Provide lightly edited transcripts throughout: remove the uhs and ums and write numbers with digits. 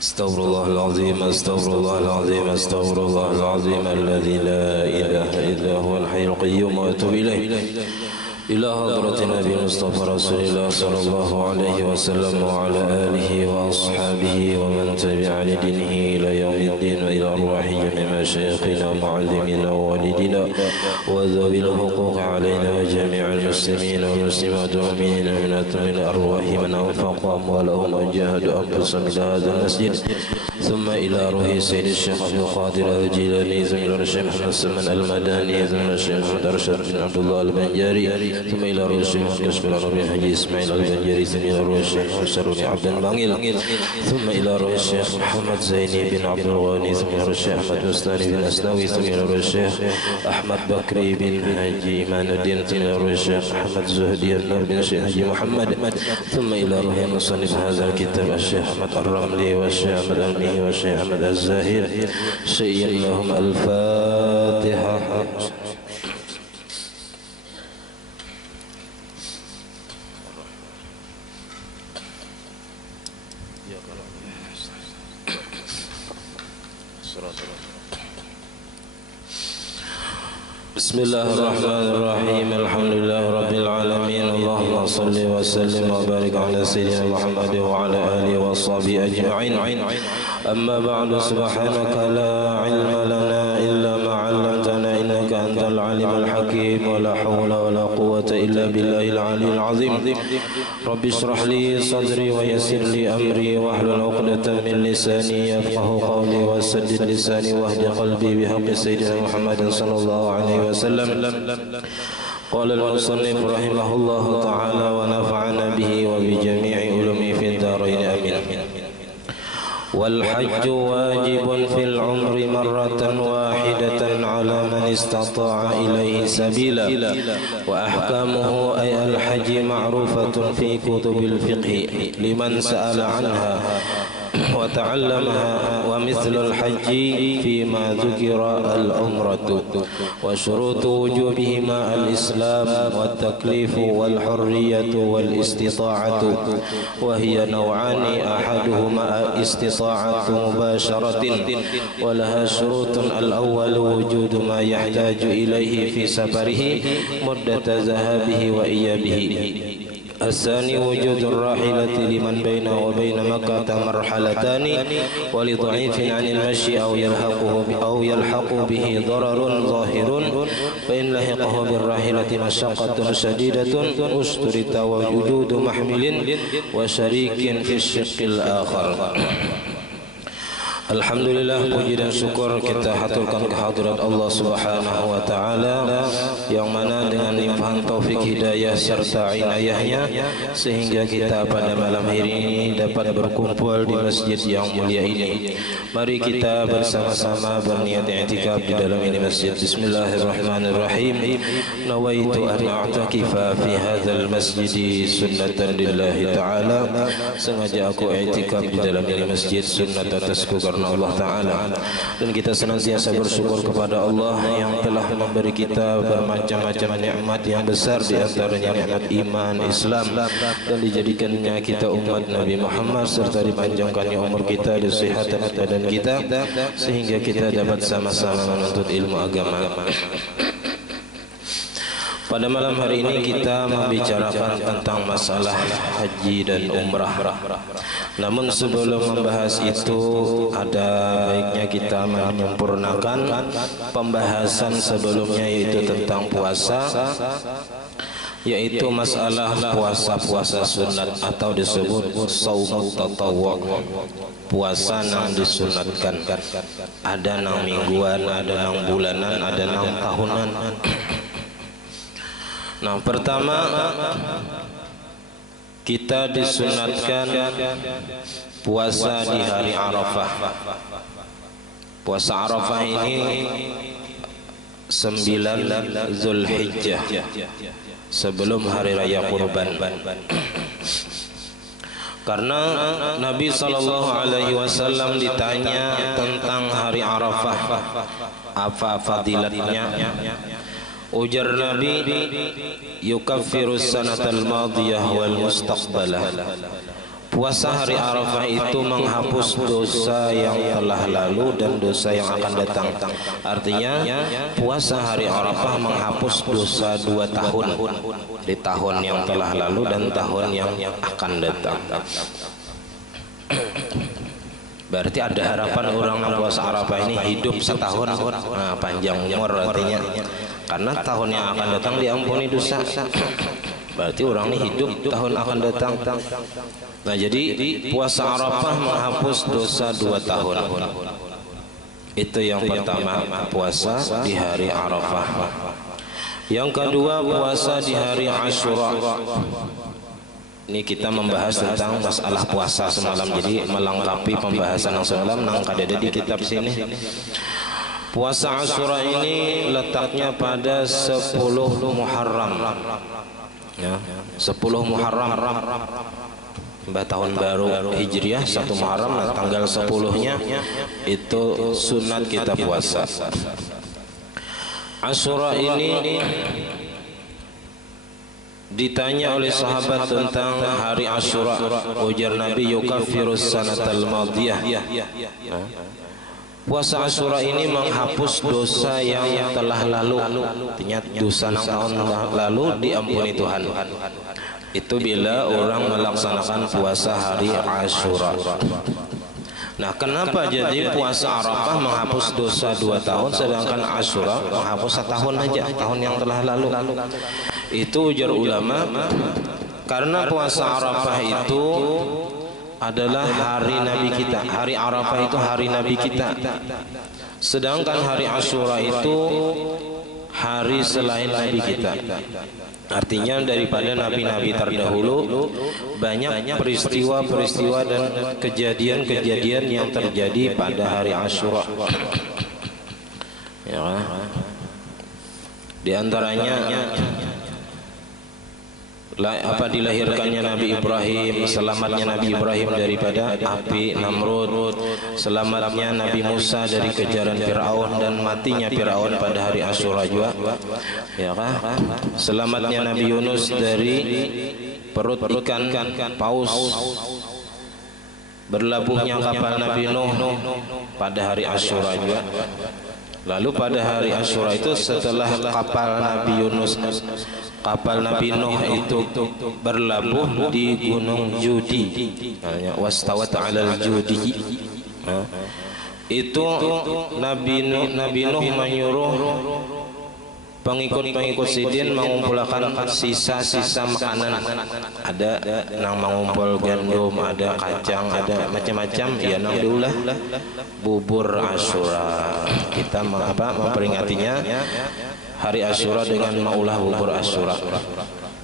استغفر الله العظيم استغفر الله العظيم استغفر الله العظيم الذي لا إله إلا هو الحي القيوم وأتوب إليه إلى حضرة النبي المصطفى رسول الله صلى الله عليه وسلم وعلى آله وأصحابه ومن تبع لدينه إلى يوم الدين وإلى أرواح جميع مشايخنا ومعلمينا ووالدينا وذوي الحقوق علينا وجميع المسلمين والمسلمات والمؤمنين من أرواح من أنفق أموالهم وجاهدوا أنفسهم إلى هذا المسجد ثم إلى روح سيد الشيخ عبد القادر الجيلاني زميل الشيخ محمد سلمان المداني زميل الشيخ محمد أرشد بن عبد الله البنجاري ثم إلى روح الشيخ كشف العربي حجي إسماعيل البنجاري ثم إلى روح الشيخ شروني عبد الباقيل ثم إلى روح الشيخ محمد زيني بن عبد الغني ثم إلى روح الشيخ أحمد مستاني بن أسناوي ثم إلى روح الشيخ أحمد بكري بن حجي إيمان الدين ثم إلى روح الشيخ أحمد زهدي بن الشيخ حجي محمد ثم إلى روح مصنف هذا الكتاب الشيخ أحمد الرملي والشيخ أحمد المي والشيخ أحمد الزاهر شيئا لهم الفاتحة. بسم الله الرحمن الرحيم الحمد لله رب العالمين اللهم صل وسلم وبارك على سيدنا محمد وعلى آله وصحبه أجمعين. أما بعد سبحانك لا علم لنا إلا ما علمتنا إنك أنت العليم الحكيم ولا حول ولا قوة إلا بالله العلي العظيم. رب اشرح لي صدري ويسر لي أمري واحلل عقدة من لساني يفقه قولي وسدد لساني واهد قلبي بحق سيدنا محمد صلى الله عليه وسلم. قال المصنف رحمه الله تعالى ونفعنا به وبجميع علومه في الدارين آمين. والحج واجب في العمر مرة واحدة على من استطاع إليه سبيلا وأحكامه أي الحج معروفة في كتب الفقه لمن سأل عنها وتعلمها ومثل الحج فيما ذكر العمرة وشروط وجوبهما الإسلام والتكليف والحرية والاستطاعة وهي نوعان أحدهما استطاعة مباشرة ولها شروط الأول وجود ما يحتاج إليه في سفره مدة ذهابه وإيابه الثاني وجود الراحلة لمن بينه وبين مكة مرحلتان ولضعيف عن المشي أو يلحق به ضرر ظاهر فإن لحقه بالراحلة مشقة شديدة اشترط وجود محمل وشريك في الشق الآخر. Alhamdulillah, puji dan syukur kita haturkan kehadirat Allah Subhanahu wa taala yang mana dengan limpahan taufik hidayah serta inayahnya sehingga kita pada malam hari ini dapat berkumpul di masjid yang mulia ini. Mari kita bersama-sama berniat i'tikaf di dalam ini masjid. Bismillahirrahmanirrahim. Nawaitu an a'takifa fi hadzal masjid sunnatan lillahi ta'ala. Sengaja aku i'tikaf di dalam ini masjid sunnat atasku karena Allah Ta'ala. Dan kita senantiasa bersyukur kepada Allah yang telah memberi kita bermacam-macam nikmat yang besar, di antaranya nikmat iman, Islam, dan dijadikannya kita umat Nabi Muhammad serta dipanjangkannya umur kita, disihatan badan kita sehingga kita dapat sama-sama menuntut ilmu agama. Pada malam hari ini kita membicarakan tentang masalah haji dan umrah. Namun sebelum membahas itu ada baiknya kita menyempurnakan pembahasan sebelumnya, yaitu tentang puasa, yaitu masalah puasa sunat atau disebut shaum tatawwu, puasa yang disunatkan. Ada yang mingguan, ada yang bulanan, ada yang tahunan. Nah, pertama kita disunatkan puasa di hari Arafah. Puasa Arafah ini 9 Zulhijjah, sebelum hari raya Kurban. Karena Nabi SAW ditanya tentang hari Arafah, apa fadilatnya? Ujar Nabi, yukaffiru sanatal madiyah wal mustaqbalah. Puasa hari Arafah itu menghapus dosa yang telah lalu dan dosa yang akan datang. Artinya puasa hari Arafah menghapus dosa 2 tahun, di tahun yang telah lalu dan tahun yang akan datang. Berarti ada harapan orang puasa Arafah ini hidup setahun, nah, panjang umur artinya, karena tahun yang akan datang diampuni dosa. Berarti orang ini hidup tahun akan datang. Nah, jadi puasa Arafah menghapus dosa 2 tahun. Itu yang pertama, puasa di hari Arafah. Yang kedua, puasa di hari Asyura. Ini kita membahas tentang masalah puasa semalam, jadi melengkapi pembahasan yang semalam nang ada di kitab sini. Puasa Asyura ini letaknya pada 10 Muharram. Ya, 10 Muharram. Tahun baru Hijriah 1 Muharram, tanggal 10-nya itu sunat kita puasa. Asyura ini ditanya oleh sahabat tentang hari Asyura, ujar Nabi, yukaffirus sanatal madiyah. Puasa Asyura ini menghapus dosa yang telah lalu. Artinya dosa tahun lalu diampuni Tuhan. Itu bila orang melaksanakan puasa hari Asyura. Nah, kenapa jadi puasa Arafah menghapus dosa 2 tahun, sedangkan Asyura menghapus 1 tahun aja, tahun yang telah lalu? Itu ujar ulama, karena puasa Arafah itu adalah hari Nabi kita. Hari Arafah itu hari Nabi kita. Sedangkan hari Asyura itu hari selain Nabi kita. Artinya daripada nabi-nabi terdahulu banyak peristiwa-peristiwa dan kejadian-kejadian yang terjadi pada hari Asyura. Ya, di antaranya dilahirkannya Nabi Ibrahim, selamatnya Nabi Ibrahim daripada api Namrud, selamatnya Nabi Musa dari kejaran Fir'aun dan matinya Fir'aun pada hari Asyura juga, ya kan? Selamatnya Nabi Yunus dari perut ikan paus, berlabuhnya kapal Nabi Nuh pada hari Asyura juga. Lalu pada hari Asyura itu setelah kapal Nabi Yunus, kapal Nabi Nuh itu berlabuh di Gunung Judi, wastawat 'alal Judi. Itu Nabi Nuh menyuruh pengikut-pengikut sidin mengumpulkan sisa-sisa makanan. Ada nang mengumpul gandum, ada kacang, ada macam-macam, ya nang diulah bubur Asyura. Kita memperingatinya hari Asyura dengan mengulah bubur Asyura.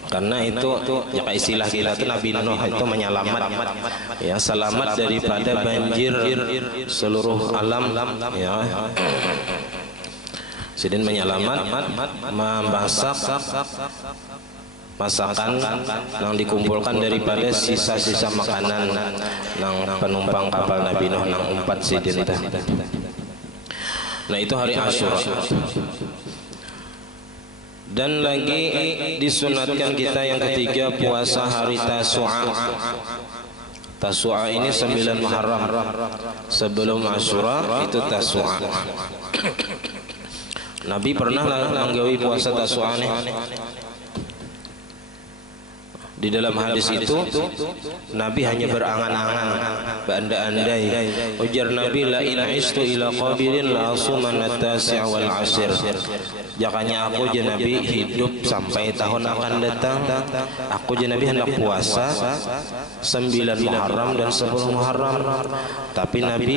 Karena itu ya istilah kita itu Nabi Nuh itu menyelamat, ya, selamat daripada banjir seluruh alam, ya. Sidin menyelamat memasak masakan yang dikumpulkan daripada sisa-sisa makanan nang penumpang kapal Nabi Nuh nang 4 sidin itu. Nah, itu hari Asyura. Dan lagi disunatkan kita yang ketiga puasa hari Tasu'a. Tasu'a ini 9 Muharram. Sebelum Asyura itu Tasu'a. Nabi pernah menggawi puasa Tasu'a nih. Di dalam hadis itu Nabi hanya berangan-angan, berandai-andai. Ujar Nabi, la in istu ila qabilin la asumanna tasi' wal 'ashir. Jakanya aku je Nabi hidup sampai tahun akan datang, aku je Nabi hendak puasa 9 Muharram dan 10 Muharram. Tapi Nabi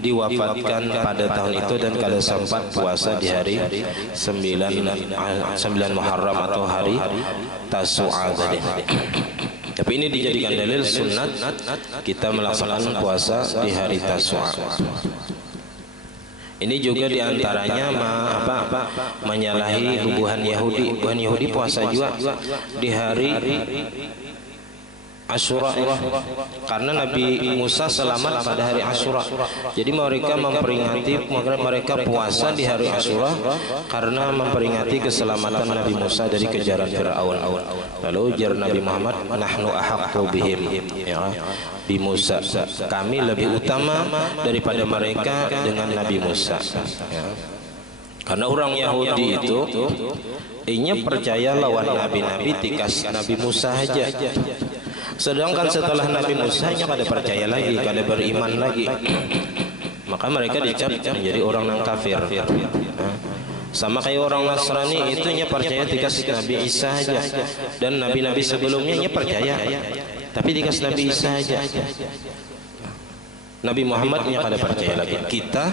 diwafatkan pada tahun itu dan kada sempat puasa di hari 9 Muharram atau hari Tasu'a tadi. Tapi ini dijadikan dalil sunat kita melaksanakan puasa di hari Tasu'a. Ini juga diantaranya menyalahi hubungan Yahudi. Hubungan Yahudi puasa juga di hari Asyura, karena Nabi Musa selamat pada hari Asyura. Jadi mereka memperingati, mereka puasa di hari Asyura karena memperingati keselamatan Nabi Musa dari kejaran Fir'aun. Lalu ujar Nabi Muhammad, nahnu ahaqqu bihim, ya, bi Musa, kami lebih utama daripada mereka dengan Nabi Musa, ya. Karena orang Yahudi itu inya percaya lawan nabi-nabi tikas Nabi Musa aja. Sedangkan setelah Nabi Musa nya kada percaya lagi, kada beriman lagi. Maka mereka dicap menjadi orang yang kafir. Sama kayak orang Nasrani itu nya percaya tikas Nabi Isa aja. Dan nabi-nabi sebelumnya nya percaya, tapi tikas Nabi Isa aja. Nabi Muhammad nya kada percaya lagi. Kita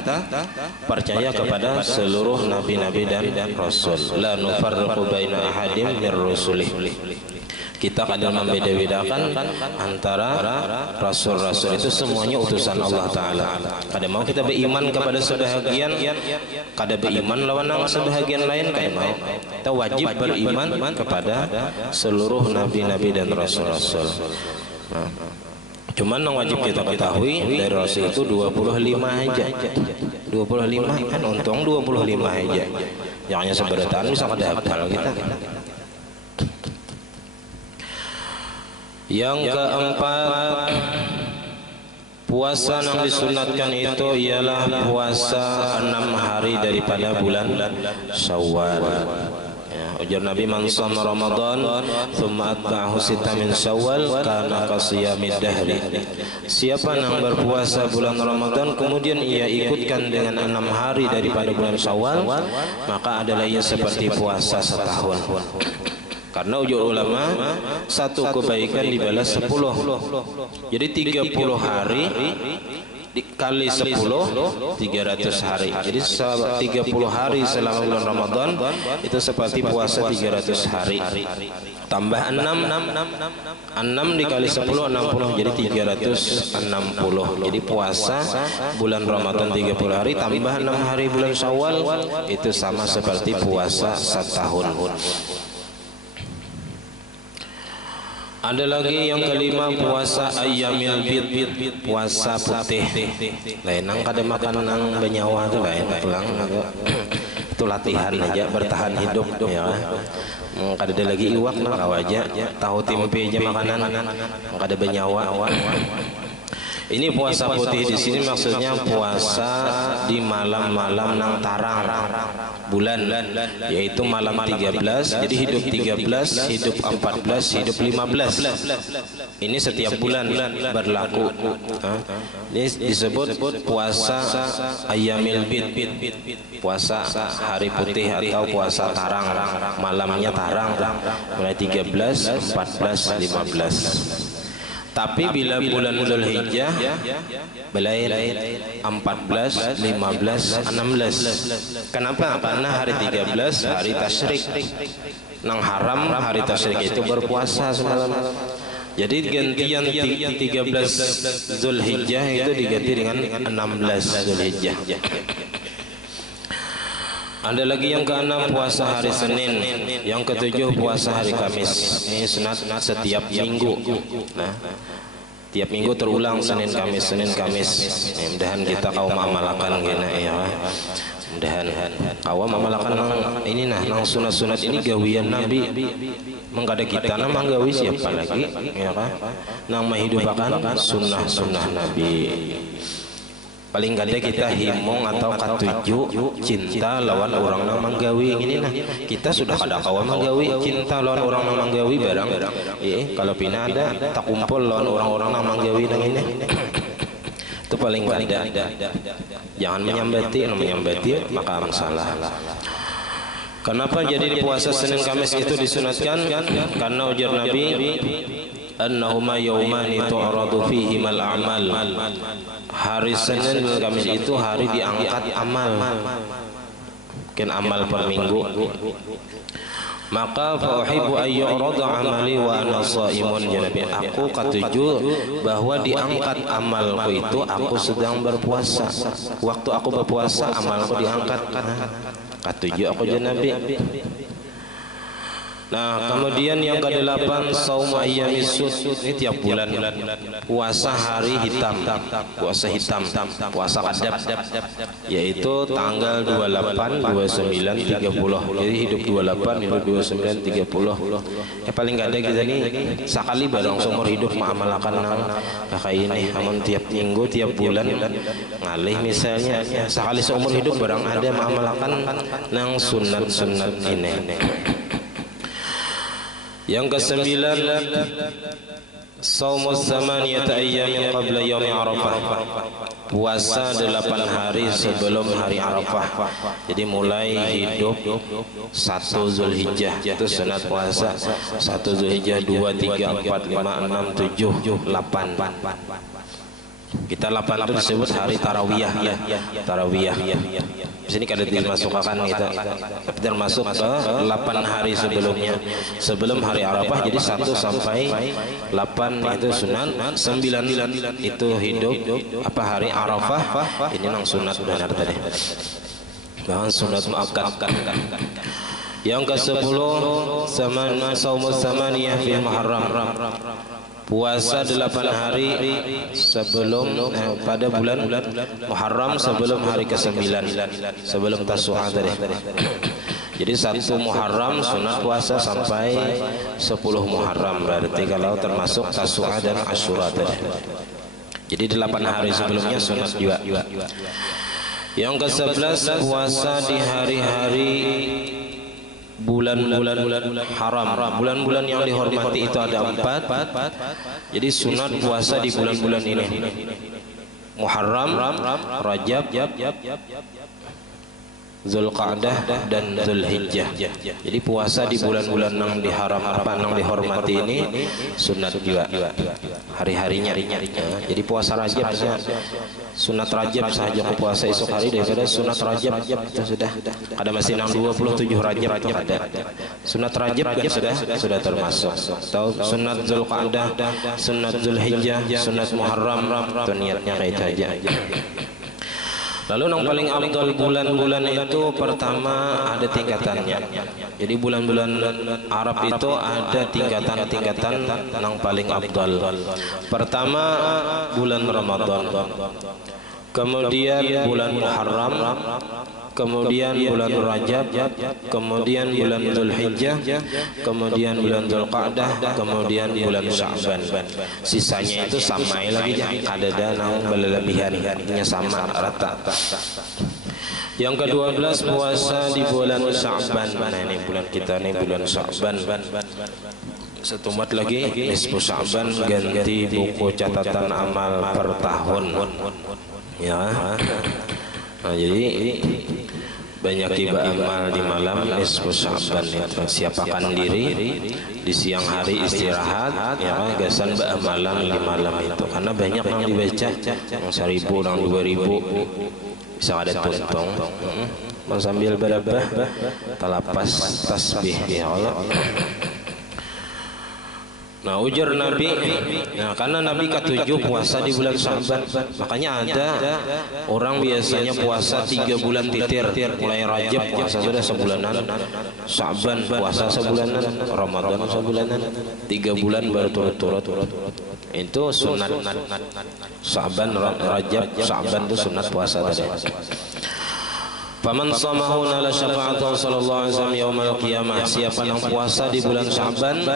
percaya kepada seluruh nabi-nabi dan rasul. La nufarriqu baina ahadin mir rusulih. Kita kadang membeda-bedakan antara rasul-rasul itu semuanya utusan Allah Ta'ala. Kadang mau kita beriman kepada sebahagian, kadang beriman lawan yang sebahagian lain, kadang mau. Kita wajib beriman kepada seluruh nabi-nabi dan rasul-rasul. Nah, cuman yang wajib kita ketahui dari rasul itu 25 aja. 25 kan untung 25 aja. Yang hanya seberataan bisa kada hafal kita. Yang keempat, puasa yang disunatkan itu ialah puasa 6 hari daripada bulan Syawal. Ya, ujar Nabi, man shoma Ramadan thumma atba'ahu sita min Syawal kana qasiyamid dahri. Siapa yang berpuasa bulan Ramadan kemudian ia ikutkan dengan 6 hari daripada bulan Syawal, maka adalah ia seperti puasa setahun. Karena ujar ulama, satu kebaikan dibalas 10. Jadi 30 hari dikali 10, 300 hari. Jadi 30 hari selama bulan Ramadan itu seperti puasa 300 hari. Tambah 6 dikali 10, 60, jadi 360. Jadi puasa bulan Ramadan 30 hari tambah 6 hari bulan Syawal itu sama seperti puasa setahun. Ada lagi yang kelima, puasa ayyamil bid, puasa putih. Lain nang kada makan nang benyawa tu lain pulang itu latihan aja bertahan hidup ya. Kada ada lagi iwak nang awaja, tahu tempe aja makanan, kada benyawa. Ini puasa putih di sini maksudnya puasa di malam-malam nang tarang bulan, yaitu malam 13. Jadi hidup 13, hidup 14, hidup 15. Ini setiap bulan berlaku. Ini disebut puasa ayyamil bid, puasa hari putih atau puasa tarang, malamnya tarang, mulai 13, 14, 15. Tapi bila bulan Dzulhijjah belain 14, 15, 16. Kenapa? Karena hari 13 hari tasyrik. Nang haram hari tasyrik itu berpuasa semalam. Jadi gantian 13 Dzulhijjah itu diganti dengan 16 Dzulhijjah. Ada lagi yang keenam, puasa hari Senin. Yang ketujuh, puasa hari Kamis. Ini sunat setiap minggu. Nah, tiap minggu terulang Senin Kamis, Senin Kamis. Mudahan kita kaum amalakan gini ya. Mudahan kaum amalakan ini nah, nang sunat-sunat ini gawian Nabi. Mengkada kita nama gawi siapa lagi? Ya kan? Nang menghidupakan sunnah-sunnah Nabi. Paling kada kita himong atau katuju cinta lawan orang nang manggawi ini nah. Kita sudah kada kawan manggawi cinta lawan orang nang manggawi barang. Kalau pina ada tak kumpul lawan orang-orang nang manggawi nang ini. Itu paling kada. Jangan menyambati maka masalah. Kenapa jadi puasa Senin Kamis itu disunatkan? Karena ujar Nabi, annahuma yaumani tu'radu fihimal a'mal. Hari Senin dan Kamis itu hari diangkat amal. Mungkin amal per minggu. Maka fa uhibbu ay yu'rada amali wa ana shaimun. Jadi aku katuju bahwa diangkat amalku itu aku sedang berpuasa. Waktu aku berpuasa amalku diangkat. Katuju aku jadi Nabi. Nah, kemudian yang ke-8 saum ayyamis sud, ini tiap bulan puasa hari hitam, puasa hitam, puasa qadab, yaitu tanggal 28, 29, 30. Jadi hidup 28, hidup 29, 30. Paling gak ada kita nih sekali barang seumur hidup mengamalkan nang kayak ini. Namun tiap minggu, tiap bulan ngalih misalnya sekali seumur hidup barang ada mengamalkan nang sunat-sunat ini. Yang ke-9 Saumus samaniyata ayyamin qabla yaumi Arafah, puasa 8 hari sebelum hari Arafah. Jadi mulai hidup 1 Zulhijjah itu sunat puasa. 1 Zulhijjah 2, 3, 4, 5, 6, 7, 8. Kita 8 itu disebut hari tarawiyah ya. Tarawiyah. Di sini kada dimasukkan kita. Termasuk ke 8 hari sebelumnya. Sebelum hari Arafah, jadi 1 sampai 8 itu sunat, 9 itu hidup apa hari Arafah. Ini nang sunat benar tadi. Bahkan sunat muakkad. Yang ke-10 saumus samaniyah fi Muharram, puasa 8 hari sebelum pada bulan Muharram sebelum hari ke-9, sebelum Tasu'a tadi. Jadi 1 Muharram sunat puasa sampai 10 Muharram, berarti kalau termasuk Tasu'a dan Asyura tadi. Jadi 8 hari sebelumnya sunat juga. Yang ke-11 puasa di hari-hari bulan-bulan haram. Bulan-bulan yang dihormati itu ada 4. Jadi sunat puasa di bulan-bulan ini: Muharram, Rajab, Zulqa'dah dan Zulhijjah. Jadi puasa di bulan-bulan yang diharam apa yang dihormati ini sunat juga hari-harinya. Jadi puasa Rajab sunat Rajab saja puasa esok hari daripada sunat Rajab itu sudah ada masih 27 Rajab itu ada. Sunat Rajab sudah termasuk. Tahu sunat Zulqa'dah, sunat Zulhijjah, sunat Muharram, itu niatnya kayak itu aja. Lalu yang paling afdal bulan-bulan itu pertama ada tingkatannya. Jadi bulan-bulan Arab itu ada tingkatan-tingkatan yang paling afdal. Pertama bulan Ramadan, kemudian bulan Muharram, kemudian bulan Rajab, kemudian bulan Zulhijjah, kemudian bulan Zulqa'dah, kemudian bulan Sya'ban. Sisanya itu sama lagi ya, ada nang berlebihannya sama rata. Yang ke-12 puasa di bulan Sya'ban. Nah ini bulan kita nih, bulan Sya'ban. Setumat lagi nisfu Sya'ban, ganti buku catatan amal per tahun ya. Nah, jadi banyak tiba amal di malam nisfu Sya'ban itu. Siapakan diri di siang hari istirahat ya, gasan amalan di malam itu, karena banyak yang dibaca yang 1000 yang 2000 bisa ada tuntung sambil berabah talapas tasbih ya Allah. Nah ujar Nabi, nah karena Nabi ke-7 puasa di bulan Sya'ban, makanya ada orang biasanya puasa 3 bulan titir, mulai Rajab puasa sudah sebulanan, Sya'ban puasa sebulanan, Ramadan sebulanan, 3 bulan baru turut-turut. Itu sunat Sya'ban, Rajab, Sya'ban itu sunat puasa tadi. Faman shamahu nala syafa'atan sallallahu alaihi wasallam yaumil qiyamah. Siapa yang puasa di bulan Sya'ban,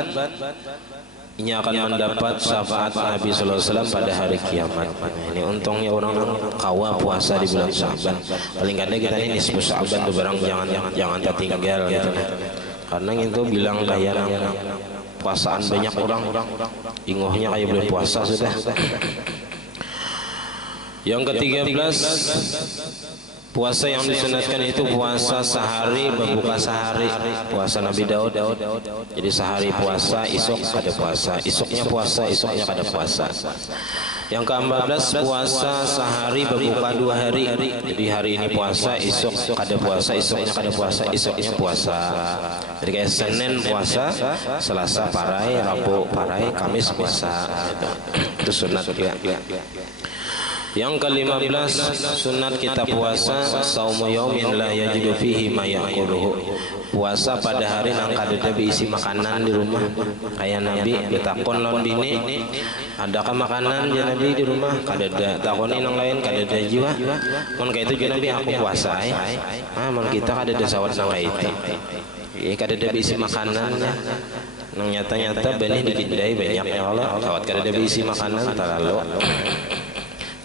ini akan mendapat syafaat Nabi sallallahu alaihi wasallam pada hari kiamat. Ini untungnya orang kawa puasa di bulan Sya'ban. Paling kadang kita ini nisfu Sya'ban itu barang jangan tertinggal gitu. Karena itu bilang kayak puasaan banyak orang ingohnya kayak belum puasa sudah. Yang ke-13 puasa yang disunatkan itu puasa sehari berbuka sehari, puasa Nabi Daud. Jadi sehari puasa, esok ada puasa, esoknya puasa, esoknya ada puasa. Yang ke-14 puasa sehari berbuka 2 hari. Jadi hari ini puasa, esok ada puasa, esoknya ada puasa, esoknya puasa. Jadi kayak Senin puasa, Selasa parai, Rabu parai, Kamis puasa. Itu sunat juga. Yang ke-15 sunat kita puasa saumu yaumin la yajidu fihi ma yaquluhu. Puasa pada hari nang kadeda isi makanan di rumah. Kayak Nabi ditakon lawan bini, adakah makanan ya Nabi di rumah? Kadeda. Takoni nang lain kadeda jiwa. Mun ka itu Nabi aku puasa ai. Mun kita kadeda sawat nang itu. Ieu kadeda isi makanan nang nyata-nyata benih dikidai banyak ya Allah. Sawat kadeda isi makanan talalu.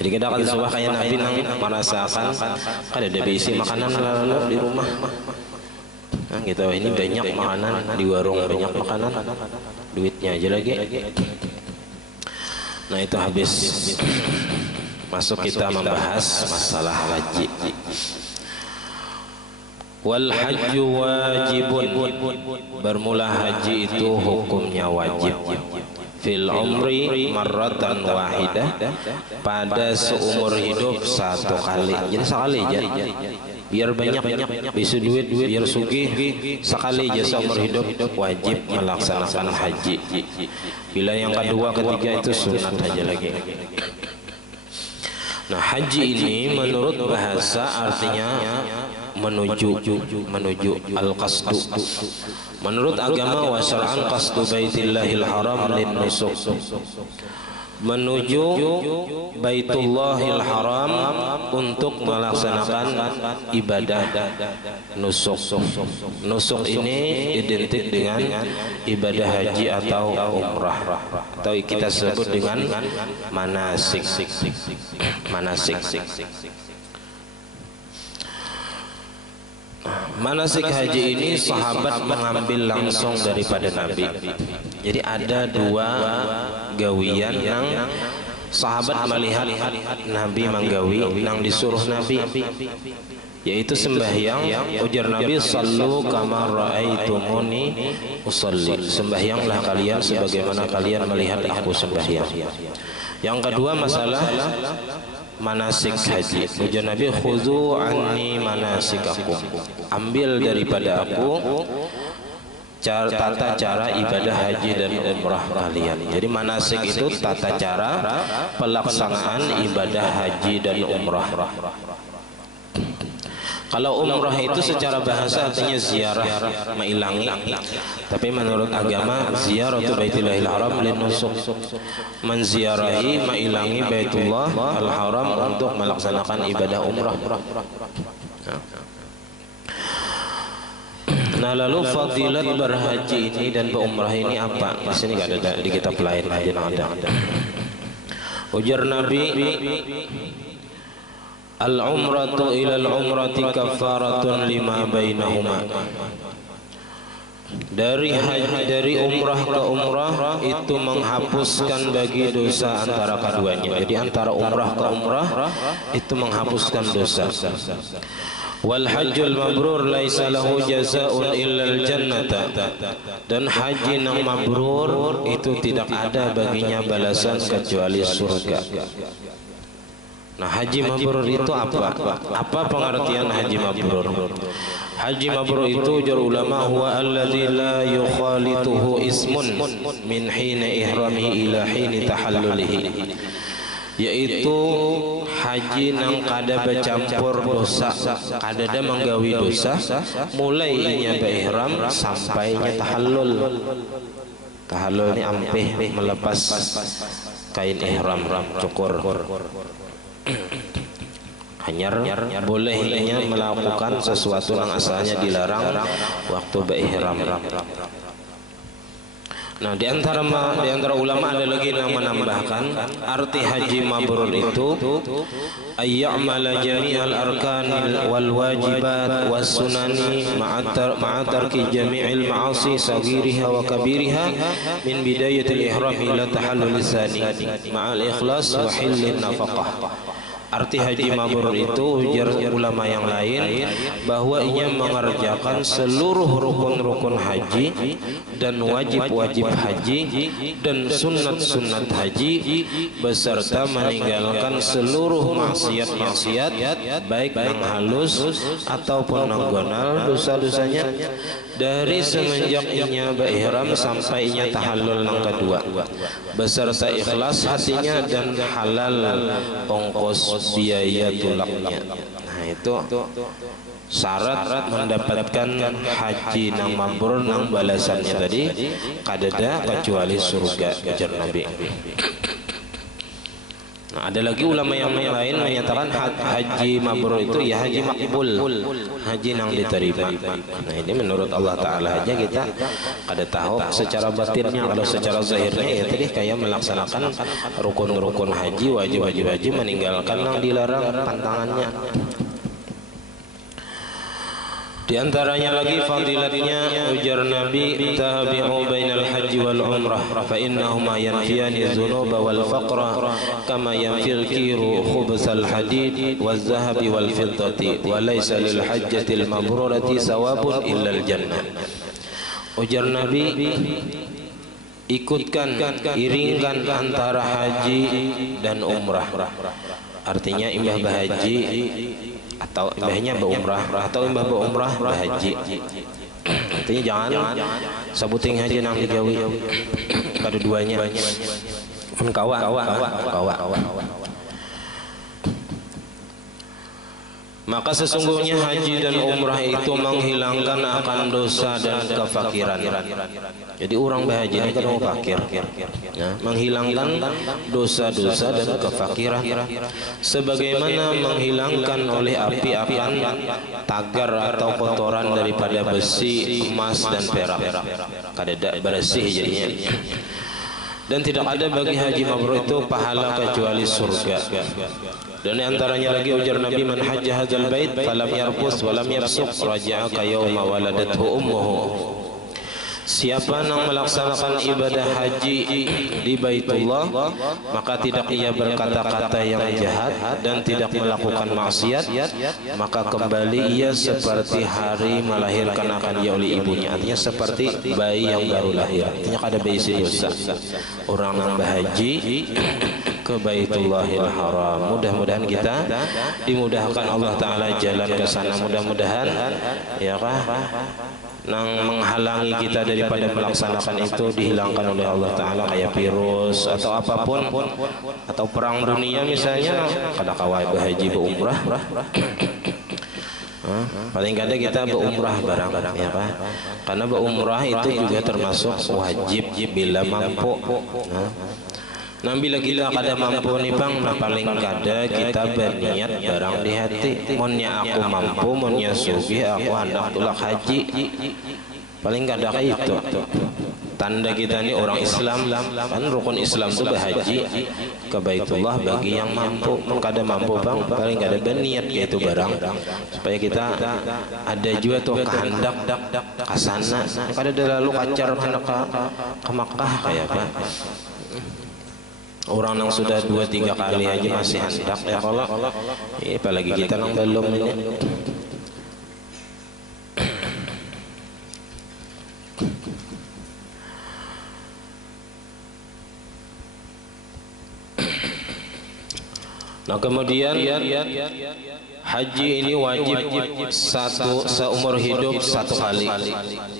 Jadi kita akan subah kayak Nabi nang merasakan kada ada isi makanan lalu di rumah. Nah, gitu ini banyak makanan di warung, banyak makanan, duitnya aja lagi. Nah itu habis masuk kita membahas masalah haji. Wal hajju wajibun, bermula haji itu hukumnya wajib. Fil umri marratan wahidah, pada seumur hidup satu kali. Jadi sekali aja. Biar banyak bisa duit, biar sugih, sekali aja seumur hidup wajib melaksanakan haji. Bila yang kedua, ketiga itu sunat aja lagi. Nah haji ini menurut bahasa artinya menuju al-qasdu. Menurut agama wa syar'an qasdu baitillahil haram lin nusuk, menuju Baitullahil Haram untuk melaksanakan ibadah nusuk. Nusuk ini identik dengan ibadah haji atau umrah, atau kita sebut dengan manasik. Manasik haji ini sahabat mengambil langsung daripada Nabi. Jadi ada dua gawian yang sahabat melihat Nabi menggawi, yang disuruh Nabi, yaitu sembahyang. Ujar Nabi, sallu kama ra'aitumuni usalli, sembahyanglah kalian sebagaimana kalian melihat aku sembahyang. Yang kedua masalah manasik haji. Ujar Nabi, khudhu anni manasikakum, ambil daripada aku tata cara ibadah haji dan umrah kalian. Jadi manasik itu tata cara pelaksanaan ibadah haji dan umrah. Kalau umrah itu secara bahasa artinya ziarah, mengilangi. Tapi menurut agama ziaratu Baitillahil Haram linusuk, menziarahi, mengilangi Baitullah Al-Haram untuk melaksanakan ibadah umrah. Nah lalu fadilat berhaji ini dan berumrah ini apa? Di sini nggak ada, di kitab lain aja ada. Ujar Nabi, al-umratu ilal umrati kafaratun lima bainahuma. Dari umrah ke umrah itu menghapuskan bagi dosa antara keduanya. Jadi antara umrah ke umrah itu menghapuskan dosa. Wal hajjul mabrur laisa lahu jazaa'un illal jannata, dan haji yang mabrur itu tidak ada baginya balasan kecuali surga. Nah haji mabrur itu apa? Apa pengertian haji mabrur? Haji mabrur itu ujar ulama huwa alladzi la yukhalituhu ismun min hina ihramihi ila hini tahallulihi, yaitu haji nang kada bercampur dosa, kada menggawi dosa mulai inya berihram sampai nya tahallul. Tahallul ini ampih melepas kain ihram, cukur. Hanyar bolehnya melakukan sesuatu yang asalnya dilarang waktu berihram. Nah di antara ulama ada lagi yang menambahkan arti haji mabrur itu ayya'mala jami'al arkanil wal wajibat was sunani ma'a tarki jami'il ma'asi saghiriha wa kabiriha min bidayatil ihram ila tahallul lisani ma'al ikhlas wa hillin nafaqah. Arti haji mabrur itu ujar ulama yang lain bahwa ia mengerjakan seluruh rukun-rukun haji dan wajib-wajib haji dan sunat-sunat haji beserta meninggalkan seluruh maksiat-maksiat baik yang halus ataupun nonggonal dosa-dosanya dari semenjak inya berihram sampai inya tahallul yang kedua beserta ikhlas hatinya dan halal ongkos biaya tulaknya. Nah itu syarat mendapatkan haji nang mabrur nang balasannya tadi kadada kecuali surga ujar Nabi. Nah, ada lagi ulama yang lain menyatakan haji mabrur itu ya haji makbul, haji nang diterima. Nah ini menurut Allah Ta'ala aja kita kada tahu secara batinnya. Kalau secara zahirnya ya tadi kayak melaksanakan rukun-rukun haji, wajib-wajib haji, meninggalkan yang dilarang pantangannya. Di antaranya lagi fadilatnya ujar Nabi tabi'u bainal haji wal umrah fa innahuma yanfiyani dzunuba wal faqra kama yanfil kiru khubsal hadid waz zahabi wal fiddati wa laysa lil hajjatil mabrurati sawabun illa al jannah. Ujar Nabi ikutkan iringkan antara haji dan umrah. Artinya imbah bahaji atau imbahnya berumrah atau imbah berumrah berhaji. Artinya jangan sebuting haji nang digawi pada duanya. Kawa. Maka sesungguhnya haji dan umrah itu menghilangkan akan dosa dan kefakiran. Jadi orang berhaji ini kan mau fakir, ya, menghilangkan dosa-dosa dan kefakiran. Sebagaimana menghilangkan oleh api akan tagar atau kotoran daripada besi, emas dan perak. Kada bersih jadinya. Dan tidak ada bagi haji mabrur itu pahala kecuali surga. Dan antaranya lagi ujar Nabi man hajja hadzal bait falam yarfus walam yafsuq raja'a ka yauma waladathu ummuhu. Siapa yang melaksanakan ibadah haji di Baitullah maka tidak ia berkata-kata yang jahat dan tidak melakukan maksiat maka kembali ia seperti hari melahirkan akan ia oleh ibunya. Artinya seperti bayi yang baru lahir. Artinya kada berisi dosa. Orang yang berhaji ke Baitullahil Haram. Mudah-mudahan kita dimudahkan Allah Ta'ala jalan ke sana. Mudah-mudahan ya kah nang menghalangi kita daripada melaksanakan itu dihilangkan oleh Allah Ta'ala kayak virus atau apapun atau perang dunia misalnya kada kawai berhaji berumrah. Paling kada kita berumrah barang-barang ya Pak. Karena berumrah itu juga termasuk wajib bila mampu. Nah bila kita kada mampu nih Bang, nah paling kada kita berniat barang di hati. Monnya aku mampu, monnya sugih aku hendak tulak haji. Paling kada kayak itu. Tanda kita ini orang Islam, kan rukun Islam itu berhaji ke Baitullah bagi yang mampu. Mun kada mampu Bang, paling kada berniat yaitu barang. Supaya kita ada juga tuh kehendak ke sana. Kada lalu kacar hendak ke Makkah kayak apa. Orang yang sudah 2-3 kali aja masih hendak ya kalau apalagi kita yang belum ini. Nah kemudian haji ini wajib seumur hidup satu kali.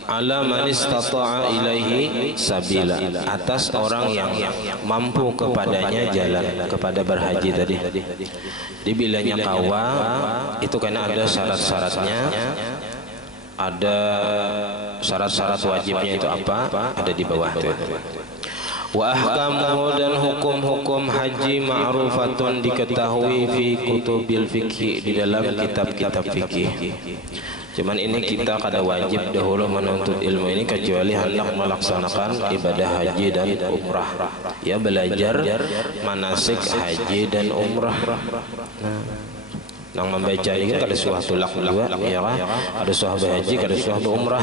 Ala man istata'a ilaihi sabila, atas orang yang mampu kepadanya jalan kepada berhaji tadi. Di bilanya kawa itu karena ada syarat-syaratnya. Ada syarat-syarat wajibnya itu apa? Ada di bawah itu. Wa ahkamuhu, dan hukum-hukum haji ma'rufatun diketahui fi kutubil fikih, di dalam kitab-kitab fikih. Cuman ini kita kada wajib dahulu menuntut ilmu ini kecuali hendak melaksanakan ibadah haji dan umrah. Ya belajar manasik haji dan umrah. Nang membaca ini kan ada suatu lak dua ya kan, ada suatu haji, ada suatu umrah.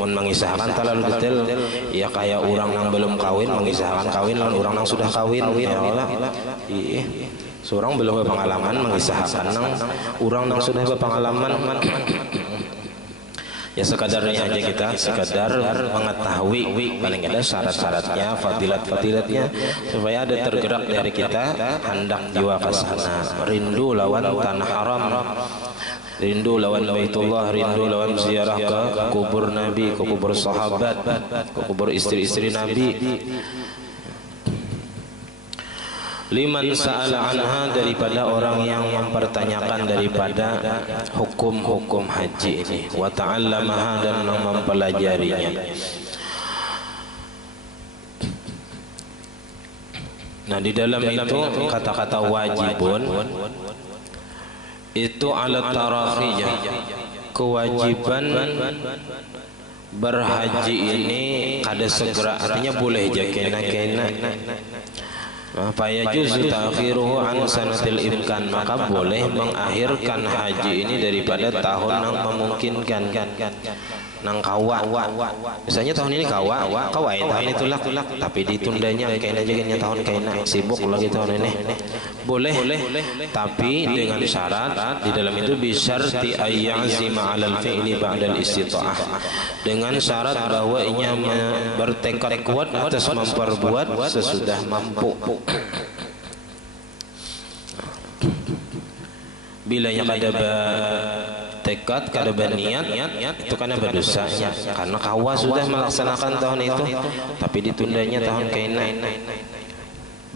Mun mengisahkan terlalu detail ya kayak orang yang belum kawin mengisahkan kawin lawan orang yang sudah kawin ya Allah. Seorang belum berpengalaman mengisahkan nang orang yang sudah berpengalaman. Ya sekadarnya aja kita sekadar mengetahui paling ada syarat-syaratnya, fadilat-fadilatnya, supaya ada tergerak dari kita hendak jiwa ke sana, rindu lawan tanah haram, rindu lawan Baitullah, rindu lawan ziarah ke kubur Nabi, ke kubur sahabat, ke kubur istri-istri Nabi. Liman sa'ala anha, daripada orang yang mempertanyakan daripada hukum-hukum haji ini, wa ta'allamaha, dan mempelajarinya. Nah, di dalam itu kata-kata wajibun itu ala tarakhiyah, kewajiban berhaji ini kada segera, artinya boleh aja kena-kena. Fayajuzu ta'khiruhu an sanatil imkan, maka boleh mengakhirkan haji ini daripada tahun yang memungkinkan. Nang kawa, misalnya tahun ini kawa tahun itu lak, tapi ditundanya kain aja kayaknya tahun kaina sibuk lagi tahun ini, boleh, tapi dengan syarat di dalam itu bisyarti ayyazima 'alal fi'li ba'dal istita'ah, dengan syarat bahwa inya bertekad kuat atas memperbuat sesudah mampu. Bila yang ada tekad, kada berniat, itu karena berdosanya, karena kawa sudah melaksanakan tahun itu tapi ditundanya tahun kaina.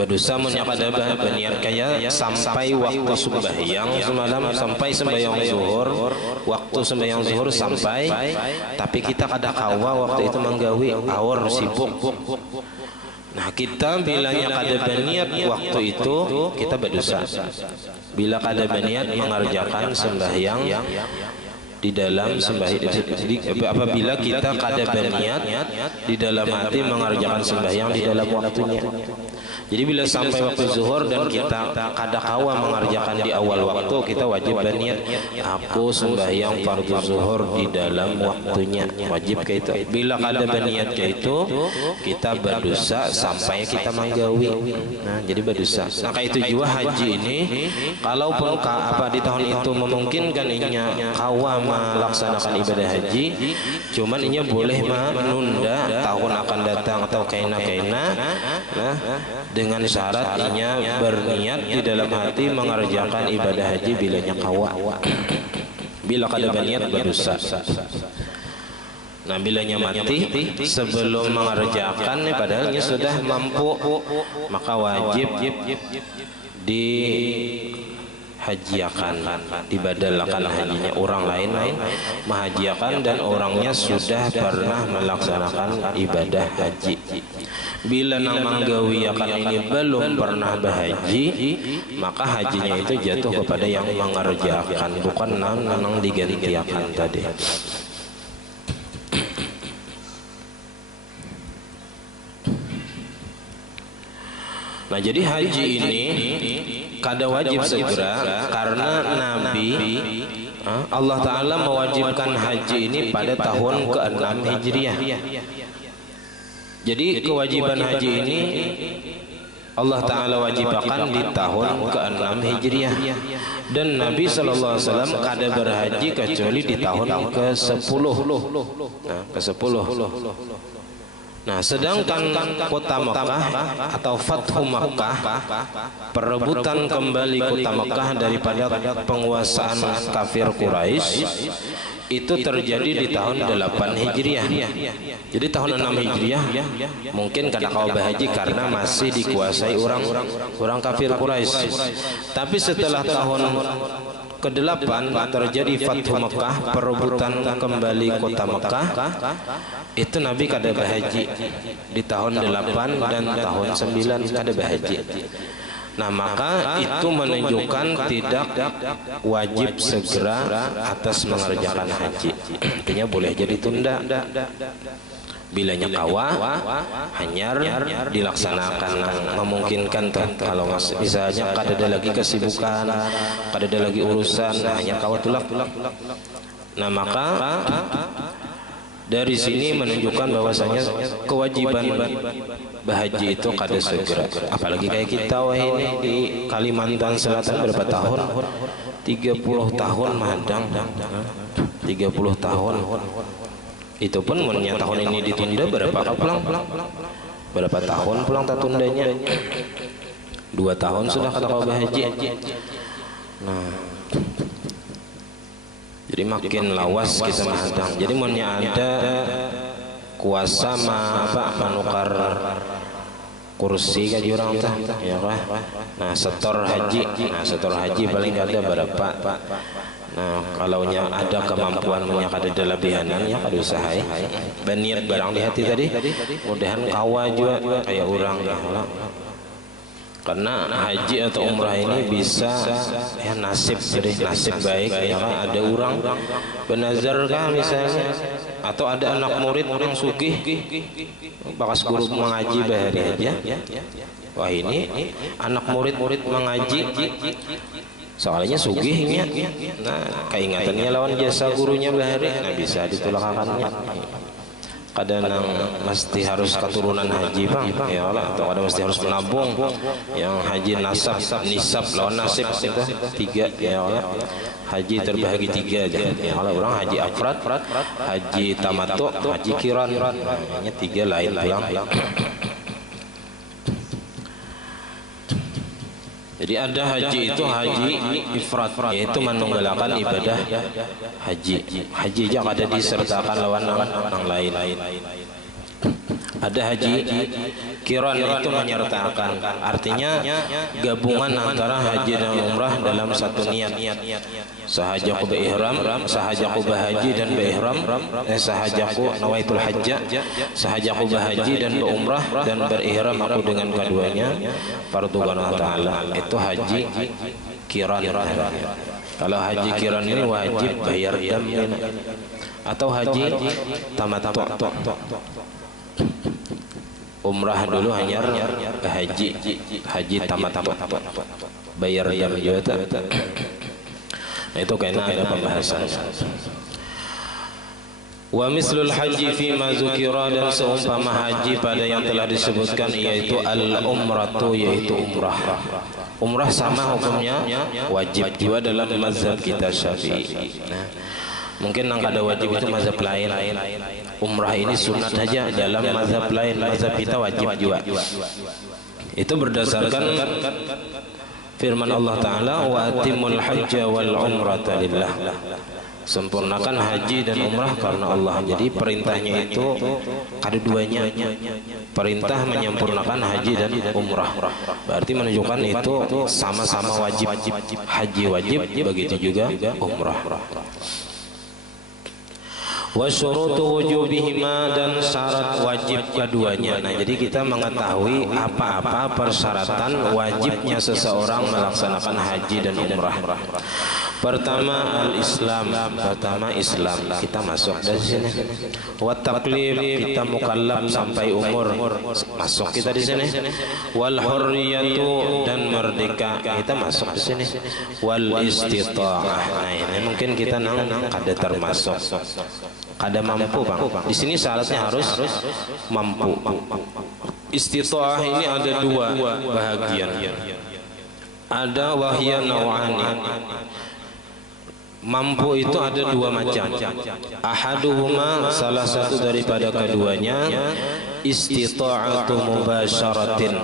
Berdosa mun kada berniat kaya sampai waktu sembahyang semalam, sampai sembahyang zuhur, waktu sembahyang zuhur sampai, tapi kita kada kawa waktu itu menggawi awor sibuk. Nah, kita bilanya kada berniat waktu itu kita berdosa. Bila kada berniat mengerjakan sembahyang di dalam sembahyang, apabila kita kada berniat di dalam hati mengerjakan sembahyang di dalam waktunya. Jadi bila sampai waktu zuhur dan kita kada kawa mengerjakan di awal waktu, kita wajib berniat aku sembahyang fardu zuhur di dalam waktunya, wajib ke itu. Bila kada berniat ke itu, kita berdosa sampai kita menggawi. Nah, jadi berdosa. Nah, kayak itu juga haji ini, kalaupun di tahun itu memungkinkan inya kawa melaksanakan ibadah haji, cuman inya boleh menunda tahun akan datang atau kaina-kaina, nah, dengan syarat inya berniat di dalam hati mengerjakan ibadah haji bilanya kawa. Bila kada berniat berdosa. Nah, bilanya mati sebelum mengerjakan padahal ia sudah mampu, maka wajib dihajiakan, dibadalkan hajinya. Orang lain menghajiakan dan orangnya sudah pernah melaksanakan ibadah haji. Bila nang manggawiakan ini belum pernah berhaji, maka hajinya itu jatuh kepada yang mengerjakan, bukan nang digantiakan tadi. Nah, jadi haji ini kada wajib segera, karena Nabi Allah Ta'ala mewajibkan haji ini pada tahun ke-6 Hijriah. Jadi kewajiban haji ini Allah Ta'ala wajibkan di tahun ke-6 Hijriah, dan Nabi SAW kada berhaji kecuali di tahun ke-10. Nah, ke-10. Nah, sedangkan kota Makkah atau Fathu Makkah, perebutan kembali kota Makkah daripada penguasaan kafir Quraisy, itu terjadi di tahun 8 Hijriah. Jadi tahun 6 Hijriah mungkin kada kau berhaji karena masih dikuasai orang kafir Quraisy. Tapi setelah tahun ke-8 terjadi Fathu Makkah, perebutan kembali kota Makkah, itu Nabi kada berhaji di tahun 8 dan tahun 9 kada berhaji. Nah, maka itu menunjukkan tidak wajib segera atas mengerjakan haji. Artinya boleh jadi tunda. Bilanya kawa hanyar dilaksanakan memungkinkan tuh. Kalau misalnya kada ada lagi kesibukan, kada ada lagi urusan, hanya kawa tulak. Nah, maka dari sini menunjukkan bahwasanya kewajiban berhaji itu kada segera. Apalagi kayak kita ini di Kalimantan Selatan berapa tahun? 30 tahun madang. 30 tahun. Itu pun mennya tahun ini ditunda berapa pulang? Berapa tahun pulang tak tundanya? 2 tahun sudah kata kau haji. Nah, jadi makin lawas kita menghadang. Jadi mennya ada kuasa menukar kursi kaji orang tah, ya kah? Nah, setor haji paling ada berapa? Nah, kalau ada kemampuan ada dalabihanan ya kada usaha ya. Baniat barang di hati tadi, mudahan kawa juga kayak orang ya. Karena haji atau umrah ini bisa ya nasib, jadi nasib baik ya kan. Ada orang benazar kah misalnya, atau ada anak murid yang sugih bakas guru mengaji bahari aja. Wah, ini anak murid mengaji soalnya sugihnya, nah keingatannya lawan jasa gurunya bahari, nah bisa ditolakakannya. Kadang mesti harus keturunan haji bang, ya Allah, atau kadang mesti harus menabung yang haji nisab lawan nasib itu 3 ya Allah. Haji terbahagi 3 aja ya Allah. Orang haji afrad, haji tamattu, haji kiran, hanya 3 lain pulang. Jadi ada haji itu haji ifrat, yaitu menunggalakan ibadah haji. Haji aja ada disertakan lawan yang lain. Ada haji kiran, itu menyertakan, artinya gabungan antara haji dan umrah dalam satu niat. Sahajaku beihram, sahajaku bahaji dan beihram, sahajaku nawaitul hajja, sahajaku bahaji dan beumrah dan berihram aku dengan keduanya fardu Allah Ta'ala. Itu haji kiran. Kalau haji kiran ini wajib bayar dam, atau haji tamattu. Umrah dulu hanya haji tamattu, bayar dam juga. Nah, itu karena ada pembahasan. Wa mislul haji fi ma dzukira, dan seumpama haji pada yang telah disebutkan, yaitu al-umratu, yaitu umrah. Umrah sama hukumnya wajib juga dalam mazhab kita Syafi'i. Nah, mungkin yang ada wajib itu mazhab lain. Umrah ini sunat saja dalam mazhab lain, mazhab kita wajib juga. Itu berdasarkan firman Allah Ta'ala, wa atimul hajja wal umrata lillah. Sempurnakan haji dan umrah karena Allah. Jadi perintahnya itu ada duanya. Perintah menyempurnakan haji dan umrah, berarti menunjukkan itu sama-sama wajib. Haji wajib, begitu juga umrah. Wa syurutu wujubihima, dan syarat wajib keduanya. Nah, jadi kita mengetahui apa-apa persyaratan wajibnya seseorang melaksanakan haji dan umrah. Pertama al-Islam, Islam, kita masuk dari sini. Wa taklif, kita mukallaf sampai umur, masuk kita di sini. Wal hurriyatu, dan merdeka, kita masuk di sini. Wal istita'ah, nah ini mungkin kita kada termasuk. Kada mampu bang. Di sini syaratnya harus mampu. Istita'ah ini ada 2 bahagian. Ada wahya naw'ani. Mampu itu ada 2 macam. Ahaduhuma, salah satu daripada keduanya, istita'atu mubasyaratin,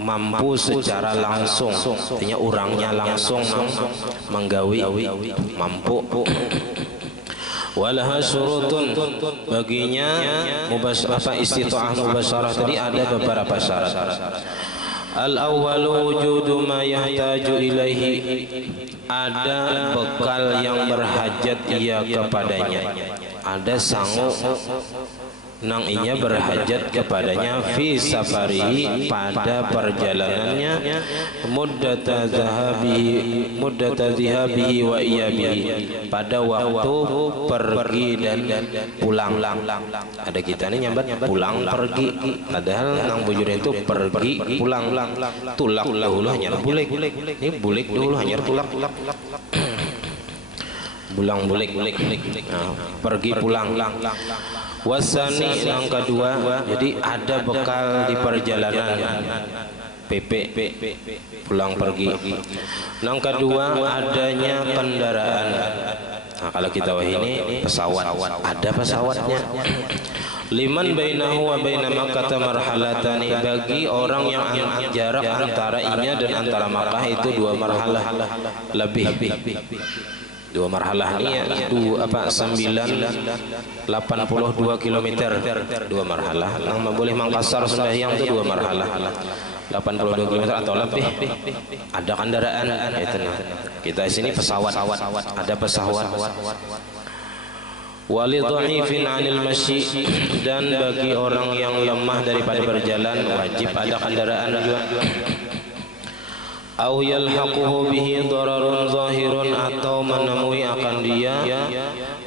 mampu secara langsung, artinya orangnya langsung menggawi, mampu. Walaha syurutun, baginya istita'ah mubasyarah tadi ada beberapa syarat. Al-awwalu wujudu ma yahtaju ilaihi, ada bekal yang berhajat ia kepadanya, ada sangu nang inya berhajat kepadanya, fi safarihi, pada perjalanannya, muddata dhahabihi wa iyabihi, pada waktu pergi dan pulang. Ada kita ini nyambat pulang pergi, padahal nang bujur itu pergi pulang. Tulak dahulu hanya bulik, ini bulik dahulu hanya tulak. Bulik. Nah, pergi pulang. Wasani, yang kedua, jadi ada bekal di perjalanan, PP, pulang pergi. Yang kedua, adanya kendaraan. Nah, kalau kita ini pesawat, ada pesawatnya. Liman bainahu wa baina Makkah marhalatani, bagi orang yang jarak antara inya dan antara Makkah itu 2 marhalah lebih. 2 marhalah ini itu apa 982 km 2 marhalah. Nang boleh Mangkasar sembahyang itu 2 marhalah 82 km atau lebih. Ada kendaraan itu. Kita sini pesawat, ada pesawat. Walidha'ifin 'anil masyi, dan bagi orang yang lemah daripada berjalan wajib ada kendaraan juga. Au yalhaquhu bihi dararun zahirun, atau menemui akan dia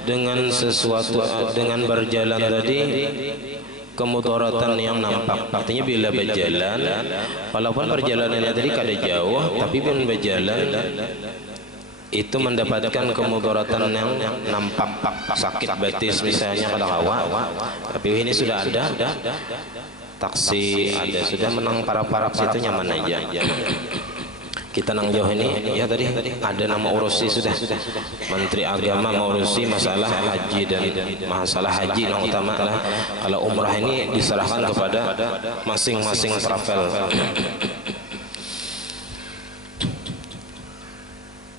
dengan sesuatu, dengan berjalan tadi kemudaratan yang nampak. Artinya bila berjalan, walaupun perjalanannya tadi kada jauh, tapi bila berjalan itu mendapatkan kemudaratan yang nampak, sakit betis misalnya kada kawa. Tapi ini sudah ada taksi, ada sudah menang para situ nyaman aja. Kita nang jauh ini ya tadi ada nama urusi sudah Menteri Agama mengurusi masalah haji dan masalah haji yang utama lah. Kalau umrah ini diserahkan kepada masing-masing travel.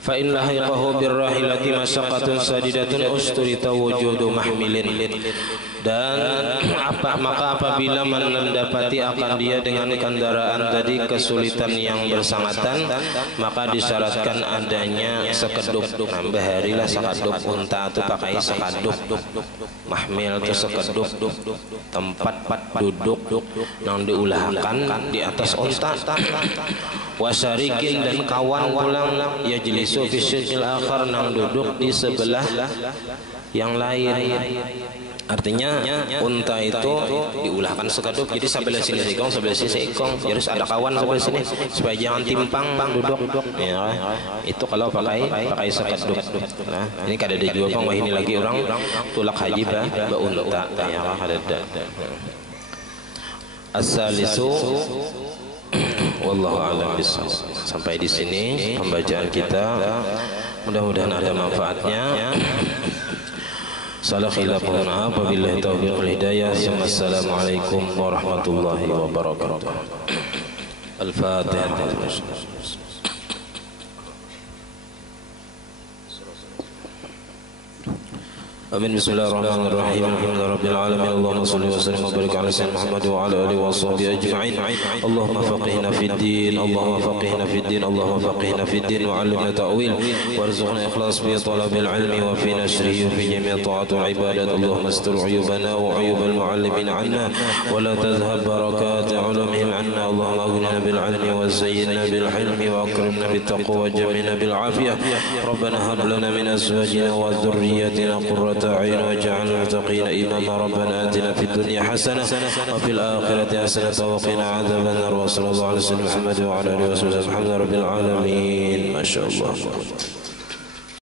Fa in lahiqahu birrahilati masyaqqatun sadidatun usturita wujudu mahmilin, dan maka apabila mendapati akan dia dengan kendaraan tadi kesulitan yang bersangatan, maka disyaratkan adanya sekedup. Nambah harilah sekedup, unta itu pakai sekedup, mahmil itu sekedup, tempat duduk yang diulahkan di atas unta. Wasyarikin, dan kawan pulang yajlisu fi syijil akhar, nang duduk di sebelah yang lain. Artinya unta itu diulahkan sekedup, jadi sebelah sini seikong, sebelah sini seikong, harus ada kawan sebelah sini supaya jangan timpang duduk. Ya, itu kalau pakai sekedup. Nah, ini kada ada juga bang, ini lagi orang tulak haji ba unta. Ya, kada. As-salisu wallahu a'lam bishawab. Sampai di sini pembacaan kita, mudah-mudahan ada manfaatnya. Salah khilaf mohon maaf, wabillahi taufiq wal hidayah. Assalamualaikum warahmatullahi wabarakatuh. Al-Fatihah. Amin. Bismillahirrahmanirrahim. Alhamdulillahirabbil alamin. Allahumma shalli wa sallim wa barik ala sayyidina Muhammad wa ala alihi wa sahbihi ajma'in. Allahumma faqihna fid din, Allahumma faqihna fid din, Allahumma faqihna fid din wa 'allimna ta'wil warzuqna ikhlas fi talabil ilmi wa fi nashrihi fi jami' ta'at wal ibadat. Allahumma astur 'uyubana wa 'uyubal mu'allimin 'anna wa la tadhhab barakat 'ulumihim 'anna. Allahumma aghnina bil 'ilmi wa zayyinna bil hilmi wa akrimna bit taqwa wa jamilna bil 'afiyah. Rabbana hab lana min azwajina wa dhurriyyatina qurrata أعين واجعلنا المتقين إماما. ربنا آتنا في الدنيا حسنة وفي الآخرة حسنة وقنا عذاب النار. وصلى الله على سيدنا محمد وعلى آله وصحبه وسلم. الحمد لله رب العالمين. ما شاء الله.